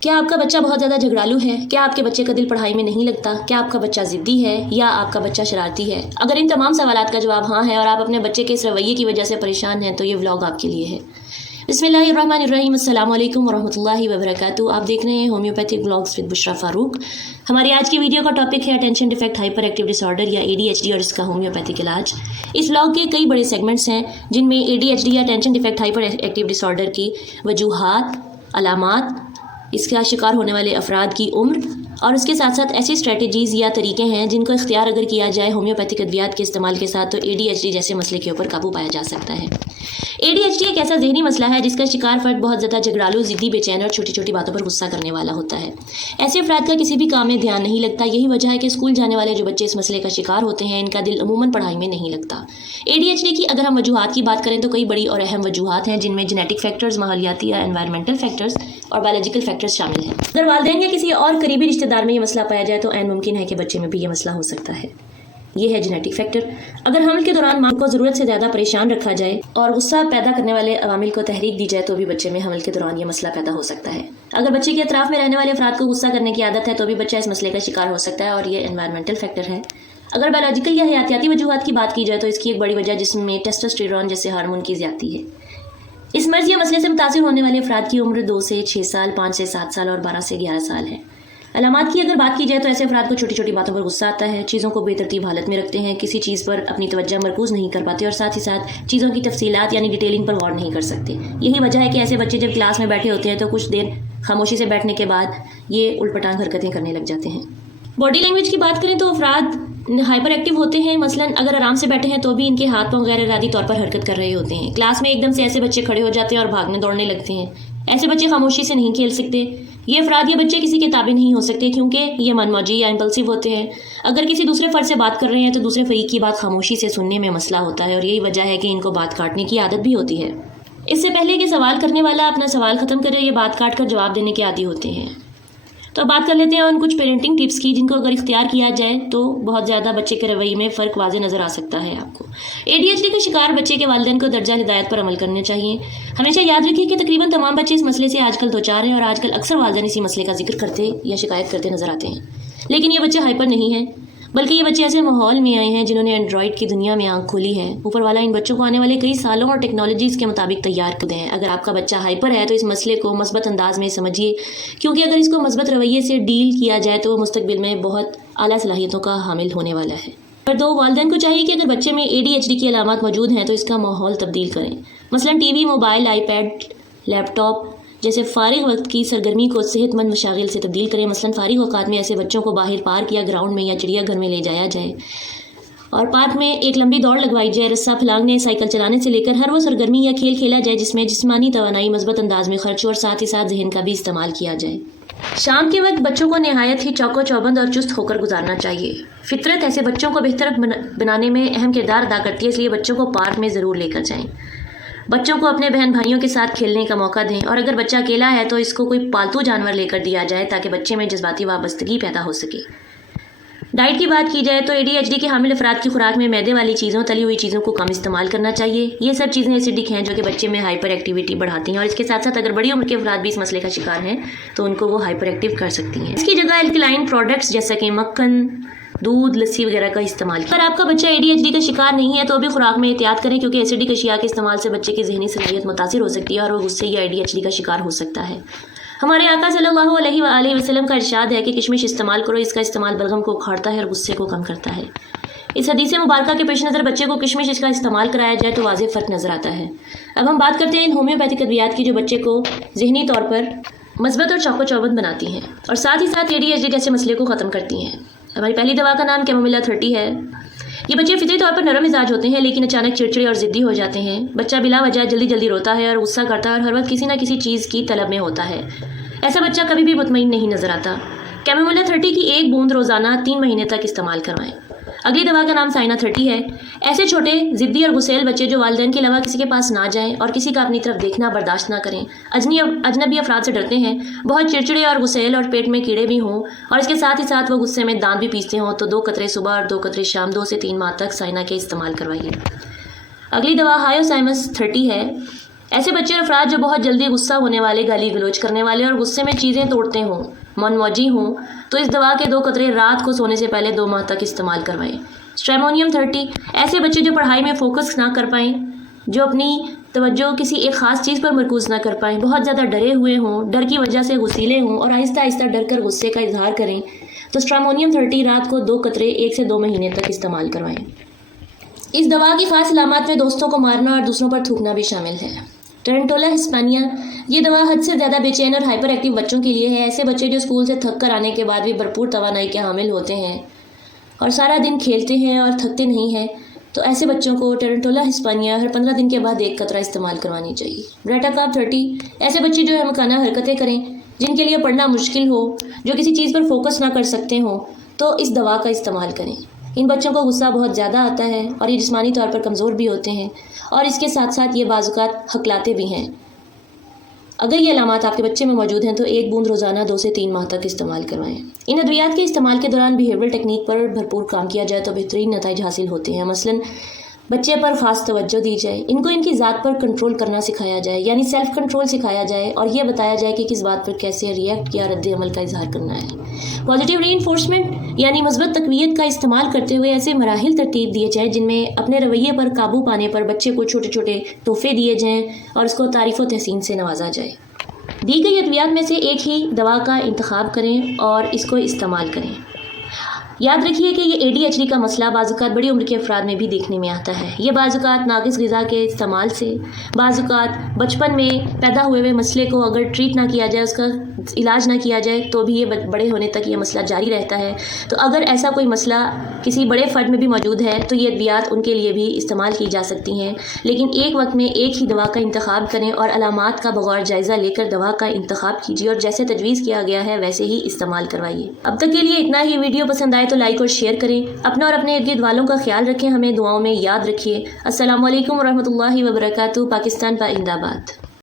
کیا آپ کا بچہ بہت زیادہ جھگڑالو ہے؟ کیا آپ کے بچے کا دل پڑھائی میں نہیں لگتا؟ کیا آپ کا بچہ ضدی ہے یا آپ کا بچہ شرارتی ہے؟ اگر ان تمام سوالات کا جواب ہاں ہے اور آپ اپنے بچے کے اس رویے کی وجہ سے پریشان ہیں تو یہ ولاگ آپ کے لیے ہے۔ بسم اللہ الرحمن الرحیم، السلام علیکم ورحمۃ اللہ وبرکاتہ۔ آپ دیکھ رہے ہیں ہومیوپیتھک ولاگز ود بشرا فاروق۔ ہماری آج کی ویڈیو کا ٹاپک ہے اٹینشن ڈیفیکٹ ہائپر ایکٹیو ڈس آرڈر یا ADHD اور اس کا ہومیوپیتھک علاج۔ اس ولاگ کے کئی بڑے سیگمنٹس ہیں جن میں ADHD یا اٹینشن ڈیفیکٹ ہائپر ایکٹیو ڈس آرڈر کی وجوہات، علامات، اس کا شکار ہونے والے افراد کی عمر اور اس کے ساتھ ساتھ ایسی اسٹریٹجیز یا طریقے ہیں جن کو اختیار اگر کیا جائے ہومیوپیتھک ادویات کے استعمال کے ساتھ تو ADHD جیسے مسئلے کے اوپر قابو پایا جا سکتا ہے۔ ADHD ایک ایسا ذہنی مسئلہ ہے جس کا شکار فرد بہت زیادہ جھگڑالو، ضدی، بے چین اور چھوٹی چھوٹی باتوں پر غصہ کرنے والا ہوتا ہے۔ ایسے افراد کا کسی بھی کام میں دھیان نہیں لگتا۔ یہی وجہ ہے کہ اسکول جانے والے جو بچے اس مسئلے کا شکار ہوتے ہیں ان کا دل عموماً پڑھائی میں نہیں لگتا۔ ADHD کی اگر ہم وجوہات کی بات کریں تو کئی بڑی اور اہم وجوہات ہیں جن میں جینیٹک فیکٹرز، ماحولیاتی یا انوائرمنٹل فیکٹرز اور بایولوجیکل فیکٹرز شامل ہیں۔ اگر والدین یا کسی اور قریبی رشتہ دار میں یہ مسئلہ پایا جائے تو عین ممکن ہے کہ بچے میں بھی یہ مسئلہ ہو سکتا ہے۔ یہ ہے جینیٹک فیکٹر۔ اگر حمل کے دوران ماں کو ضرورت سے زیادہ پریشان رکھا جائے اور غصہ پیدا کرنے والے عوامل کو تحریک دی جائے تو بھی بچے میں حمل کے دوران یہ مسئلہ پیدا ہو سکتا ہے۔ اگر بچے کے اطراف میں رہنے والے افراد کو غصہ کرنے کی عادت ہے تو بھی بچہ اس مسئلے کا شکار ہو سکتا ہے اور یہ انوائرمنٹل فیکٹر ہے۔ اگر بایولوجیکل یا حیاتیاتی وجوہات کی بات کی جائے تو اس کی ایک بڑی وجہ جسم میں ٹیسٹوسٹیرون جیسے ہارمون کی زیادتی ہے۔ اس مرض یا مسئلے سے متاثر ہونے والے افراد کی عمر 2 سے 6 سال، 5 سے 7 سال اور 12 سے 11 سال ہے۔ علامات کی اگر بات کی جائے تو ایسے افراد کو چھوٹی چھوٹی باتوں پر غصہ آتا ہے، چیزوں کو بے ترتیب حالت میں رکھتے ہیں، کسی چیز پر اپنی توجہ مرکوز نہیں کر پاتے اور ساتھ ہی ساتھ چیزوں کی تفصیلات یعنی ڈیٹیلنگ پر غور نہیں کر سکتے۔ یہی وجہ ہے کہ ایسے بچے جب کلاس میں بیٹھے ہوتے ہیں تو کچھ دیر خاموشی سے بیٹھنے کے بعد یہ الٹ پٹانگ حرکتیں کرنے لگ جاتے ہیں۔ باڈی لینگویج کی بات کریں تو افراد ہائپر ایکٹیو ہوتے ہیں، مثلاً اگر آرام سے بیٹھے ہیں تو بھی ان کے ہاتھ پاؤں غیر ارادی طور پر حرکت کر رہے ہوتے ہیں۔ کلاس میں ایک دم سے ایسے بچے کھڑے ہو جاتے ہیں اور بھاگنے دوڑنے لگتے ہیں۔ ایسے بچے خاموشی سے نہیں کھیل سکتے۔ یہ افراد یا بچے کسی کے تابع نہیں ہو سکتے کیونکہ یہ من موجی یا امپلسیو ہوتے ہیں۔ اگر کسی دوسرے فرد سے بات کر رہے ہیں تو دوسرے فریق کی بات خاموشی سے سننے میں مسئلہ ہوتا ہے اور یہی وجہ ہے کہ ان کو بات کاٹنے کی عادت بھی ہوتی ہے۔ اس سے پہلے کہ سوال کرنے والا اپنا سوال ختم کرے یہ بات کاٹ کر جواب دینے کے عادی ہوتے ہیں۔ تو بات کر لیتے ہیں ان کچھ پیرنٹنگ ٹپس کی جن کو اگر اختیار کیا جائے تو بہت زیادہ بچے کے رویے میں فرق واضح نظر آ سکتا ہے آپ کو۔ ADHD کے شکار بچے کے والدین کو درجہ ہدایت پر عمل کرنے چاہیے۔ ہمیشہ یاد رکھیے کہ تقریباً تمام بچے اس مسئلے سے آج کل دوچار ہیں اور آج کل اکثر والدین اسی مسئلے کا ذکر کرتے یا شکایت کرتے نظر آتے ہیں، لیکن یہ بچے ہائپر نہیں ہیں، بلکہ یہ بچے ایسے ماحول میں آئے ہیں جنہوں نے اینڈرائڈ کی دنیا میں آنکھ کھولی ہے۔ اوپر والا ان بچوں کو آنے والے کئی سالوں اور ٹیکنالوجیز کے مطابق تیار کرتے ہیں۔ اگر آپ کا بچہ ہائپر ہے تو اس مسئلے کو مثبت انداز میں سمجھیے، کیونکہ اگر اس کو مثبت رویے سے ڈیل کیا جائے تو وہ مستقبل میں بہت اعلیٰ صلاحیتوں کا حامل ہونے والا ہے۔ نمبر 2، والدین کو چاہیے کہ اگر بچے میں ADHD کی علامات موجود ہیں تو اس کا ماحول تبدیل کریں۔ مثلاً T V, mobile, iPad, laptop جیسے فارغ وقت کی سرگرمی کو صحت مند مشاغل سے تبدیل کریں۔ مثلاً فارغ اوقات میں ایسے بچوں کو باہر پارک یا گراؤنڈ میں یا چڑیا گھر میں لے جایا جائے اور پارک میں ایک لمبی دوڑ لگوائی جائے، رسہ پھلانگنے، سائیکل چلانے سے لے کر ہر وہ سرگرمی یا کھیل کھیلا جائے جس میں جسمانی توانائی مثبت انداز میں خرچ ہو اور ساتھ ہی ساتھ ذہن کا بھی استعمال کیا جائے۔ شام کے وقت بچوں کو نہایت ہی چوکو چوبند اور چست ہو کر گزارنا چاہیے۔ فطرت ایسے بچوں کو بہتر بنانے میں اہم کردار ادا کرتی ہے، اس لیے بچوں کو پارک میں ضرور لے کر جائیں۔ بچوں کو اپنے بہن بھائیوں کے ساتھ کھیلنے کا موقع دیں اور اگر بچہ اکیلا ہے تو اس کو کوئی پالتو جانور لے کر دیا جائے تاکہ بچے میں جذباتی وابستگی پیدا ہو سکے۔ ڈائٹ کی بات کی جائے تو ADHD کے حامل افراد کی خوراک میں میدے والی چیزوں، تلی ہوئی چیزوں کو کم استعمال کرنا چاہیے۔ یہ سب چیزیں ایسیڈک ہیں جو کہ بچے میں ہائپر ایکٹیویٹی بڑھاتی ہیں اور اس کے ساتھ ساتھ اگر بڑی عمر کے افراد بھی اس مسئلے کا شکار ہیں تو ان کو وہ ہائپر ایکٹیو کر سکتی ہیں۔ اس کی جگہ الکلائن پروڈکٹس جیسا کہ مکھن، دودھ، لسی وغیرہ کا استعمال کیا۔ اگر آپ کا بچہ ADHD کا شکار نہیں ہے تو بھی خوراک میں احتیاط کریں کیونکہ ایسیڈک اشیاء کے استعمال سے بچے کی ذہنی صلاحیت متاثر ہو سکتی ہے اور وہ غصے یا ADHD کا شکار ہو سکتا ہے۔ ہمارے آقا صلی اللہ علیہ وآلہ وسلم کا ارشاد ہے کہ کشمش استعمال کرو، اس کا استعمال بلغم کو اکھاڑتا ہے اور غصے کو کم کرتا ہے۔ اس حدیث مبارکہ کے پیش نظر بچے کو کشمش اس کا استعمال کرایا جائے تو واضح فرق نظر آتا ہے۔ اب ہم بات کرتے ہیں ان ہومیوپیتھک ادویات کی جو بچے کو ذہنی طور پر مثبت اور چوکو چوبند بناتی ہیں اور ساتھ ہی ساتھ ADHD جیسے مسئلے کو ختم کرتی ہیں۔ ہماری پہلی دوا کا نام کیموملا 30 ہے۔ یہ بچے فطری طور پر نرم مزاج ہوتے ہیں لیکن اچانک چڑچڑے اور ضدی ہو جاتے ہیں۔ بچہ بلا وجہ جلدی جلدی روتا ہے اور غصہ کرتا ہے اور ہر وقت کسی نہ کسی چیز کی طلب میں ہوتا ہے۔ ایسا بچہ کبھی بھی مطمئن نہیں نظر آتا۔ کیموملا 30 کی ایک بوند روزانہ 3 مہینے تک استعمال کروائیں۔ اگلی دوا کا نام سائنا 30 ہے۔ ایسے چھوٹے ضدی اور غسیل بچے جو والدین کے علاوہ کسی کے پاس نہ جائیں اور کسی کا اپنی طرف دیکھنا برداشت نہ کریں، اجنبی افراد سے ڈرتے ہیں، بہت چڑچڑے اور غسیل اور پیٹ میں کیڑے بھی ہوں اور اس کے ساتھ ہی ساتھ وہ غصے میں دانت بھی پیستے ہوں تو 2 قطرے صبح اور 2 قطرے شام 2 سے 3 ماہ تک سائنا کے استعمال کروائیے۔ اگلی دوا ہائیوسائمس 30 ہے۔ ایسے بچے اور افراد جو بہت جلدی غصہ ہونے والے، گالی گلوچ کرنے والے اور غصے میں چیزیں توڑتے ہوں، من موجی ہوں، تو اس دوا کے 2 قطرے رات کو سونے سے پہلے 2 ماہ تک استعمال کروائیں۔ اسٹریمونیم 30، ایسے بچے جو پڑھائی میں فوکس نہ کر پائیں، جو اپنی توجہ کسی ایک خاص چیز پر مرکوز نہ کر پائیں، بہت زیادہ ڈرے ہوئے ہوں، ڈر کی وجہ سے غصیلے ہوں اور آہستہ آہستہ ڈر کر غصے کا اظہار کریں، تو اسٹریمونیم 30 رات کو 2 قطرے 1 سے 2 مہینے تک استعمال کروائیں۔ اس دوا کی خاص علامات میں دوستوں کو مارنا اور دوسروں پر تھوکنا بھی شامل ہے۔ ٹرنٹولا ہسپانیہ، یہ دوا حد سے زیادہ بے چین اور ہائپر ایکٹیو بچوں کے لیے ہے۔ ایسے بچے جو اسکول سے تھک کر آنے کے بعد بھی بھرپور توانائی کے حامل ہوتے ہیں اور سارا دن کھیلتے ہیں اور تھکتے نہیں ہیں، تو ایسے بچوں کو ٹرنٹولا ہسپانیہ ہر 15 دن کے بعد 1 قطرہ استعمال کروانی چاہیے۔ برٹاکاپ 30، ایسے بچے جو احمقانہ حرکتیں کریں، جن کے لیے پڑھنا مشکل ہو، جو کسی چیز پر فوکس نہ کر سکتے ہوں، تو اس دوا کا استعمال کریں۔ ان بچوں کو غصہ بہت زیادہ آتا ہے اور یہ جسمانی طور پر کمزور بھی ہوتے ہیں اور اس کے ساتھ ساتھ یہ بعض اوقات ہکلاتے بھی ہیں۔ اگر یہ علامات آپ کے بچے میں موجود ہیں تو 1 بوند روزانہ 2 سے 3 ماہ تک استعمال کروائیں۔ ان ادویات کے استعمال کے دوران بیہیویئرل ٹیکنیک پر بھرپور کام کیا جائے تو بہترین نتائج حاصل ہوتے ہیں۔ مثلاً بچے پر خاص توجہ دی جائے، ان کو ان کی ذات پر کنٹرول کرنا سکھایا جائے، یعنی سیلف کنٹرول سکھایا جائے، اور یہ بتایا جائے کہ کس بات پر کیسے ریئیکٹ یا رد عمل کا اظہار کرنا ہے۔ پازیٹیو ری انفورسمنٹ یعنی مثبت تقویت کا استعمال کرتے ہوئے ایسے مراحل ترتیب دیے جائیں جن میں اپنے رویے پر قابو پانے پر بچے کو چھوٹے چھوٹے تحفے دیے جائیں اور اس کو تعریف و تحسین سے نوازا جائے۔ دی گئی ادویات میں سے ایک ہی دوا کا انتخاب کریں اور اس کو استعمال کریں۔ یاد رکھیے کہ یہ ADHD کا مسئلہ بعض اوقات بڑی عمر کے افراد میں بھی دیکھنے میں آتا ہے۔ یہ بعض اوقات ناقص غذا کے استعمال سے، بعض اوقات بچپن میں پیدا ہوئے مسئلے کو اگر ٹریٹ نہ کیا جائے، اس کا علاج نہ کیا جائے تو بھی یہ بڑے ہونے تک یہ مسئلہ جاری رہتا ہے۔ تو اگر ایسا کوئی مسئلہ کسی بڑے فرد میں بھی موجود ہے تو یہ ادویات ان کے لیے بھی استعمال کی جا سکتی ہیں، لیکن ایک وقت میں ایک ہی دوا کا انتخاب کریں اور علامات کا بغور جائزہ لے کر دوا کا انتخاب کیجیے اور جیسے تجویز کیا گیا ہے ویسے ہی استعمال کروائیے۔ اب تک کے لیے اتنا ہی۔ ویڈیو پسند آئے تو لائک اور شیئر کریں، اپنا اور اپنے ارد گرد والوں کا خیال رکھیں، ہمیں دعاؤں میں یاد رکھیے۔ السلام علیکم ورحمۃ اللہ وبرکاتہ۔ پاکستان پائندہ باد۔